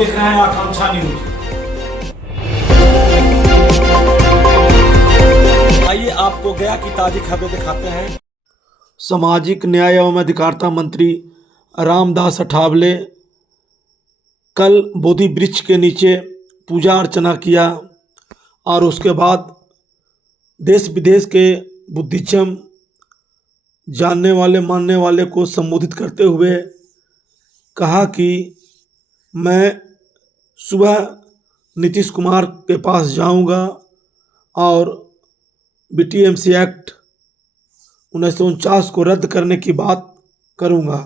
देख रहे हैं आकांक्षा न्यूज। आइए आपको गया की ताजी खबरें दिखाते हैं। सामाजिक न्याय एवं अधिकारिता मंत्री रामदास अठावले कल बोधि वृक्ष के नीचे पूजा अर्चना किया और उसके बाद देश विदेश के बुद्धिज्म जानने वाले मानने वाले को संबोधित करते हुए कहा कि मैं सुबह नीतीश कुमार के पास जाऊंगा और BTMC एक्ट 1949 को रद्द करने की बात करूंगा।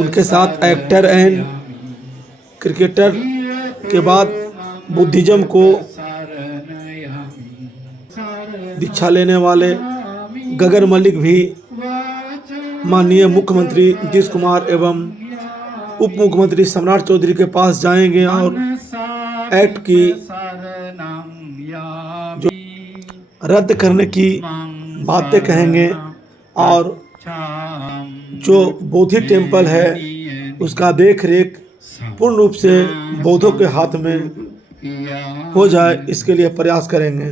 उनके साथ एक्टर एंड क्रिकेटर के बाद बुद्धिज्म को दीक्षा लेने वाले गगन मलिक भी माननीय मुख्यमंत्री नीतीश कुमार एवं उप मुख्यमंत्री सम्राट चौधरी के पास जाएंगे और एक्ट की जो रद्द करने की बातें कहेंगे और जो बोधि टेम्पल है उसका देख रेख पूर्ण रूप से बौद्धों के हाथ में हो जाए, इसके लिए प्रयास करेंगे।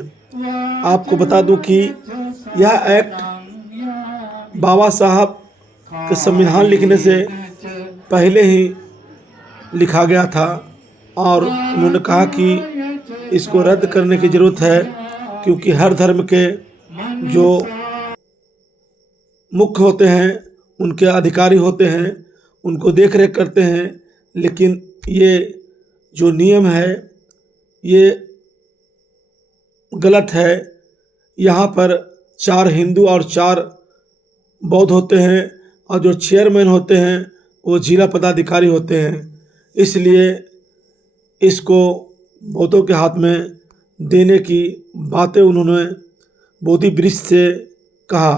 आपको बता दूं कि यह एक्ट बाबा साहब के संविधान लिखने से पहले ही लिखा गया था और उन्होंने कहा कि इसको रद्द करने की ज़रूरत है, क्योंकि हर धर्म के जो मुख्य होते हैं, उनके अधिकारी होते हैं, उनको देख रेख करते हैं, लेकिन ये जो नियम है ये गलत है। यहाँ पर 4 हिंदू और 4 बौद्ध होते हैं और जो चेयरमैन होते हैं वो जिला पदाधिकारी होते हैं, इसलिए इसको बौद्धों के हाथ में देने की बातें उन्होंने बोधि वृक्ष से कहा।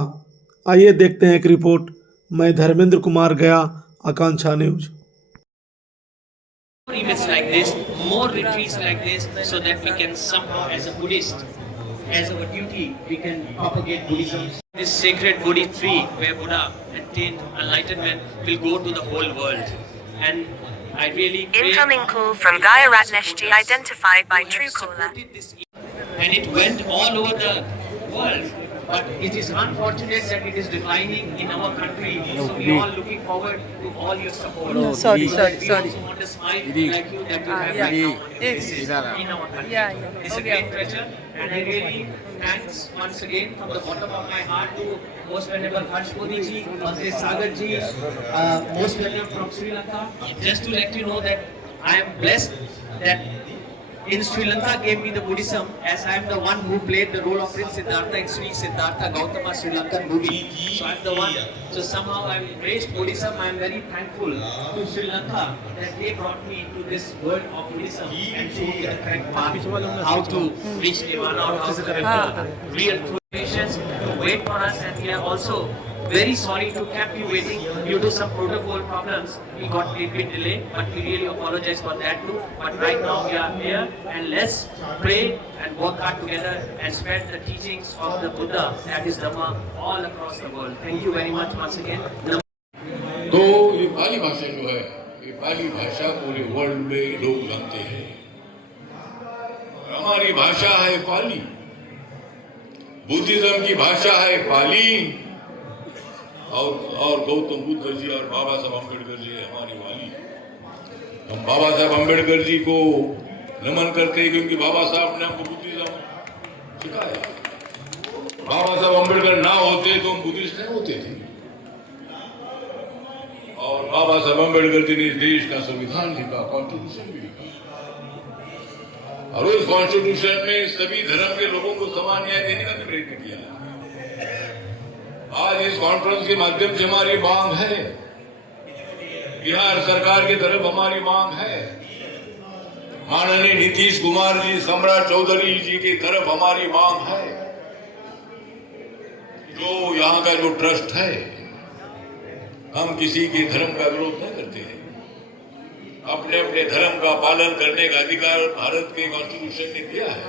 आइए देखते हैं एक रिपोर्ट। मैं धर्मेंद्र कुमार, गया, आकांक्षा news. Events like this, more retreats like this, so that we can somehow, as a Buddhist, as our duty, we can propagate Buddhism. This sacred Bodhi tree where Buddha attained enlightenment will go to the whole world. And I really pray. Incoming call from Gaya Ratneshji identified by Truecaller. And it went all over the world. But it is unfortunate that it is declining in our country. So we are all looking forward to all your support. No, sorry. We also want to smile like you that you have right now on your faces in our country. It's a great pleasure, and I really thanks once again from the bottom of my heart to Most Venerable Harsh Modi ji, Mantri Sagar ji, most welcome from Sri Lanka. Just to let you know that I am blessed that in Sri Lanka gave me the Buddhism, as I am the one who played the role of Prince Siddhartha in Sri Siddhartha Gautama Sri Lankan movie. So I am the one. So somehow I embraced Buddhism. I am very thankful to Sri Lanka that they brought me into this world of Buddhism and showed me the correct path, how to reach Nirvana or how to have real patience to wait for us. And we are also very sorry to keep you waiting due to some protocol problems. We got a bit delayed, but we really apologize for that too. But right now we are here, and let's pray and work hard together and spread the teachings of the Buddha, that is Dhamma, all across the world. Thank you very much once again. तो ये पाली भाषा जो है, ये पाली भाषा पूरे world में लोग जानते हैं। हमारी भाषा है पाली, बुद्धिज्म की भाषा है पाली, और गौतम बुद्ध जी और बाबा साहब अम्बेडकर जी हमारी वाली। हम बाबा साहब अम्बेडकर जी को नमन करते हैं क्योंकि बाबा साहब ने हमको बुद्धिज्म सिखाया। बाबा साहब अम्बेडकर ना होते तो हम बुद्धिस्ट नहीं होते थे, और बाबा साहब अम्बेडकर जी ने देश का संविधान लिखा, कॉन्स्टिट्यूशन भी लिखा, और उस कॉन्स्टिट्यूशन में सभी धर्म के लोगों को समान न्याय देने का भी प्रयत्न किया। आज इस कॉन्फ्रेंस के माध्यम से हमारी मांग है, बिहार सरकार की तरफ हमारी मांग है, माननीय नीतीश कुमार जी, सम्राट चौधरी जी की तरफ हमारी मांग है, जो यहाँ का जो ट्रस्ट है, हम किसी के धर्म का विरोध नहीं करते हैं। अपने अपने धर्म का पालन करने का अधिकार भारत के कॉन्स्टिट्यूशन ने दिया है,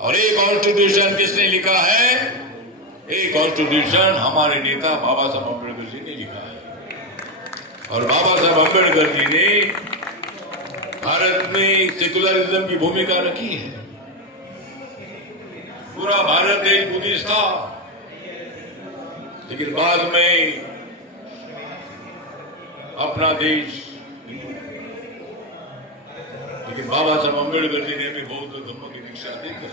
और ये कॉन्स्टिट्यूशन किसने लिखा है? ये कॉन्स्टिट्यूशन हमारे नेता बाबा साहब अम्बेडकर जी ने लिखा है। और बाबा साहब अम्बेडकर जी ने भारत में सेकुलरिज्म की भूमिका रखी है। पूरा भारत एक बुद्धिस्ट था, लेकिन बाद में अपना देश, लेकिन बाबा साहब अम्बेडकर जी ने भी बौद्ध धर्म की दीक्षा देकर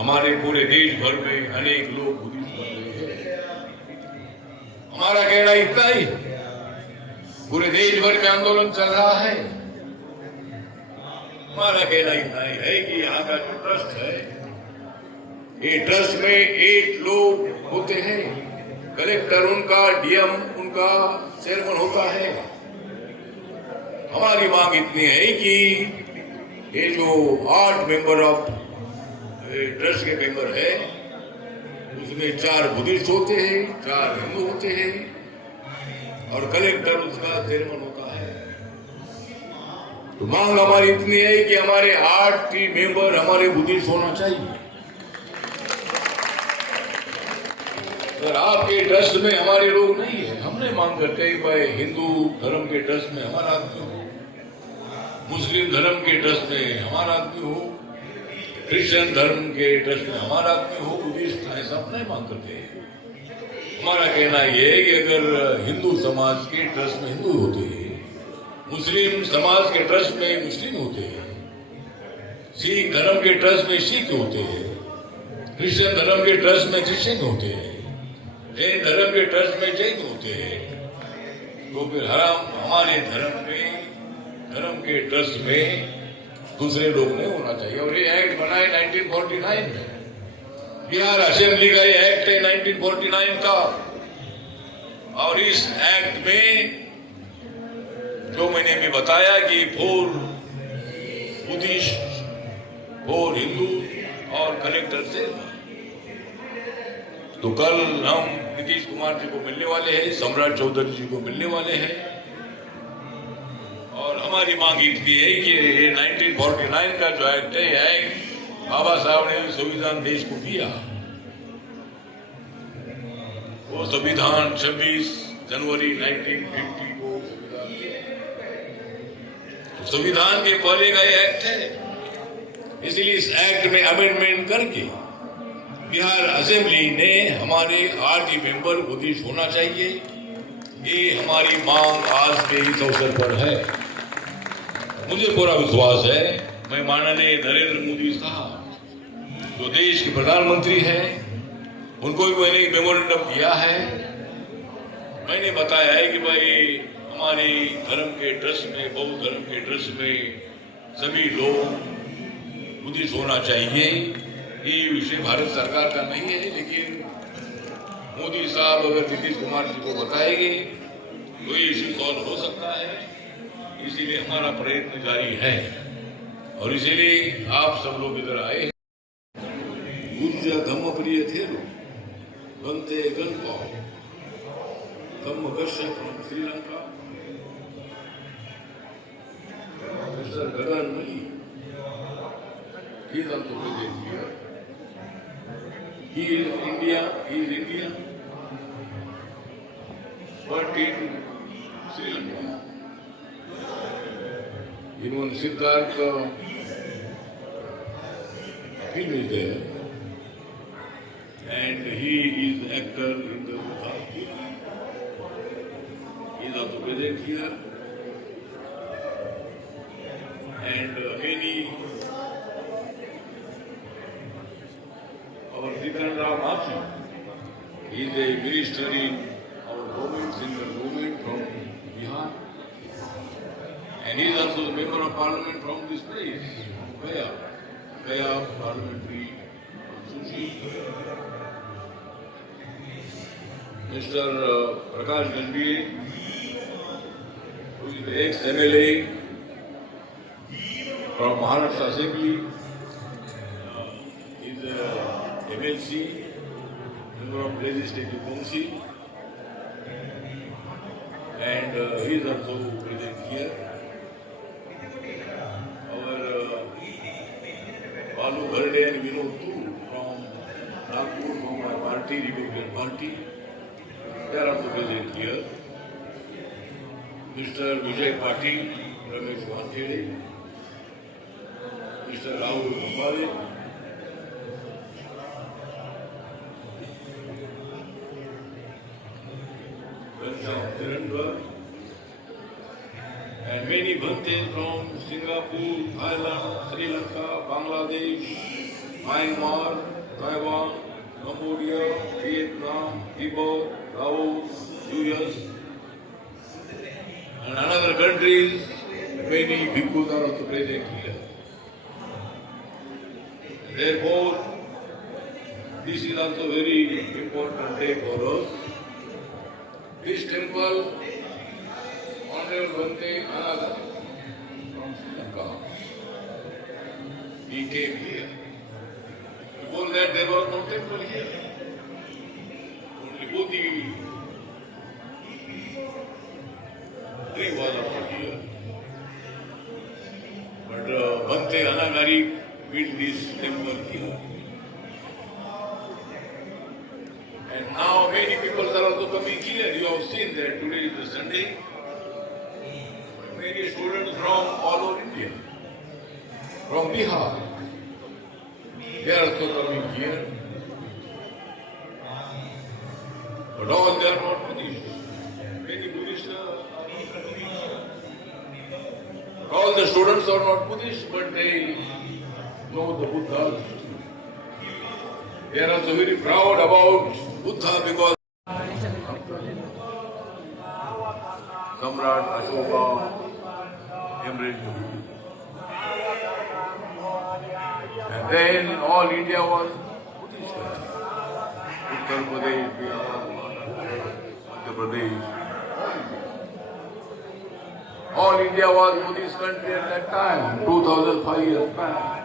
हमारे पूरे देश भर में अनेक लोग बुद्धिस्ट बन गए हैं। हमारा कहना इतना ही, पूरे देश भर में आंदोलन चल रहा है। हमारा कहना इतना ही है कि यहाँ का जो ट्रस्ट है, ये ट्रस्ट में 8 लोग होते हैं, कलेक्टर उनका, डीएम उनका, चेयरमैन होता है। हमारी मांग इतनी है कि ये जो 8 मेंबर ऑफ ट्रस्ट के मेंबर है, उसमें 4 बुद्धिस्ट होते हैं, 4 हिंदू होते हैं और कलेक्टर उसका चेयरमैन होता है। तो मांग हमारी इतनी है कि हमारे 8 मेंबर हमारे बुद्धिस्ट होना चाहिए। अगर आपके ट्रस्ट में हमारे लोग नहीं है, हमने मांग करते हैं भाई हिंदू धर्म के ट्रस्ट में हमारा आदमी हो, मुस्लिम धर्म के ट्रस्ट में हमारा आदमी हो, क्रिश्चियन धर्म के ट्रस्ट में हमारा आदमी हो, बुद्धिस्ट ऐसा नहीं मांग करते हैं। हमारा कहना यह है कि अगर हिंदू समाज के ट्रस्ट में हिंदू होते हैं, मुस्लिम समाज के ट्रस्ट में मुस्लिम होते हैं, सिख धर्म के ट्रस्ट में सिख होते हैं, क्रिश्चियन धर्म के ट्रस्ट में क्रिश्चियन होते हैं, जैन धर्म के ट्रस्ट में जैन होते हैं, तो फिर हमारे धर्म के ट्रस्ट में दूसरे लोग नहीं होना चाहिए। और ये एक्ट बना है 1949 में, बिहार असेंबली का ये एक्ट है 1949 का। और इस एक्ट में जो मैंने भी बताया कि 4 बुद्धिस्ट, 4 हिंदू और कलेक्टर से, तो कल हम नीतीश कुमार जी को मिलने वाले हैं, सम्राट चौधरी जी को मिलने वाले हैं और हमारी मांग इतनी है कि ये 1949 का जो एक्ट है, एक्ट बाबा साहब ने संविधान देश को दिया, वो संविधान 26 जनवरी 1950 को संविधान के पहले का ये एक्ट है। इसलिए इस एक्ट में अमेंडमेंट करके बिहार असेंबली ने हमारे 8 मेंबर बुद्धिस्ट होना चाहिए। ये हमारी मांग आज के इस अवसर पर है। मुझे पूरा विश्वास है, मैं माननीय नरेंद्र मोदी साहब जो देश के प्रधानमंत्री हैं, उनको भी मैंने एक मेमोरेंडम दिया है। मैंने बताया है कि भाई हमारे धर्म के ट्रस्ट में, बौद्ध धर्म के ट्रस्ट में सभी लोग बुद्धिस्ट होना चाहिए। ये विषय भारत सरकार का नहीं है, लेकिन मोदी साहब अगर नीतीश कुमार जी को बताएंगे तो ये इश्यू सॉल्व हो सकता है। इसीलिए हमारा प्रयत्न जारी है और इसीलिए आप सब लोग इधर आए। गुर्जा धम्म प्रिय थे बनते गण पाओ धम्म कश्यप फ्रॉम श्रीलंका, मिस्टर गगन मली, he's also present here. He is Indian, but in Sri Lanka. Even Siddhartha film is there, and he is actor in the film. He is also present here, and many. Our Vikram Rao Machi, he is a minister in our government, central government from Bihar, and he is also a member of parliament from this place, Gaya parliamentary constituency. Mr. Prakash Gandhi, who is the ex-MLA from Maharashtra Assembly, is a MLC, member of Legislative Council, and he is also present here. Our Balu Bharde and Vinod too from Nagpur, from our party, Republican Party, they are also present here. Mr. Vijay Patil, Ramesh Wankhede, Mr. Rahul Gopale, Ghanshyam Tirandwar, and many Bhantes from Singapore, Thailand, Sri Lanka, Bangladesh, Myanmar, Taiwan, Cambodia, Vietnam, Tibet, Laos, US, and another countries, many bhikkhus are also present here. Therefore, this is also very important day for us. This temple, Honorable Bhante Ananda from Sri Lanka, he came here. Before that, there was no temple here. Only Bodhi tree was over here. But Bhante Anagari built this temple here. And now many people are also coming here. You have seen that today is the Sunday. Many students from all over India, from Bihar, they are also coming here. But all they are not Buddhists. Many Buddhists are all the students are not Buddhists, but they know the Buddha. They are also very proud about Buddha because Samrat Ashoka embraced him. And then all India was Buddhist country. Uttar Pradesh, Bihar, Madhya Pradesh. All India was Buddhist country at that time, 2005 years back.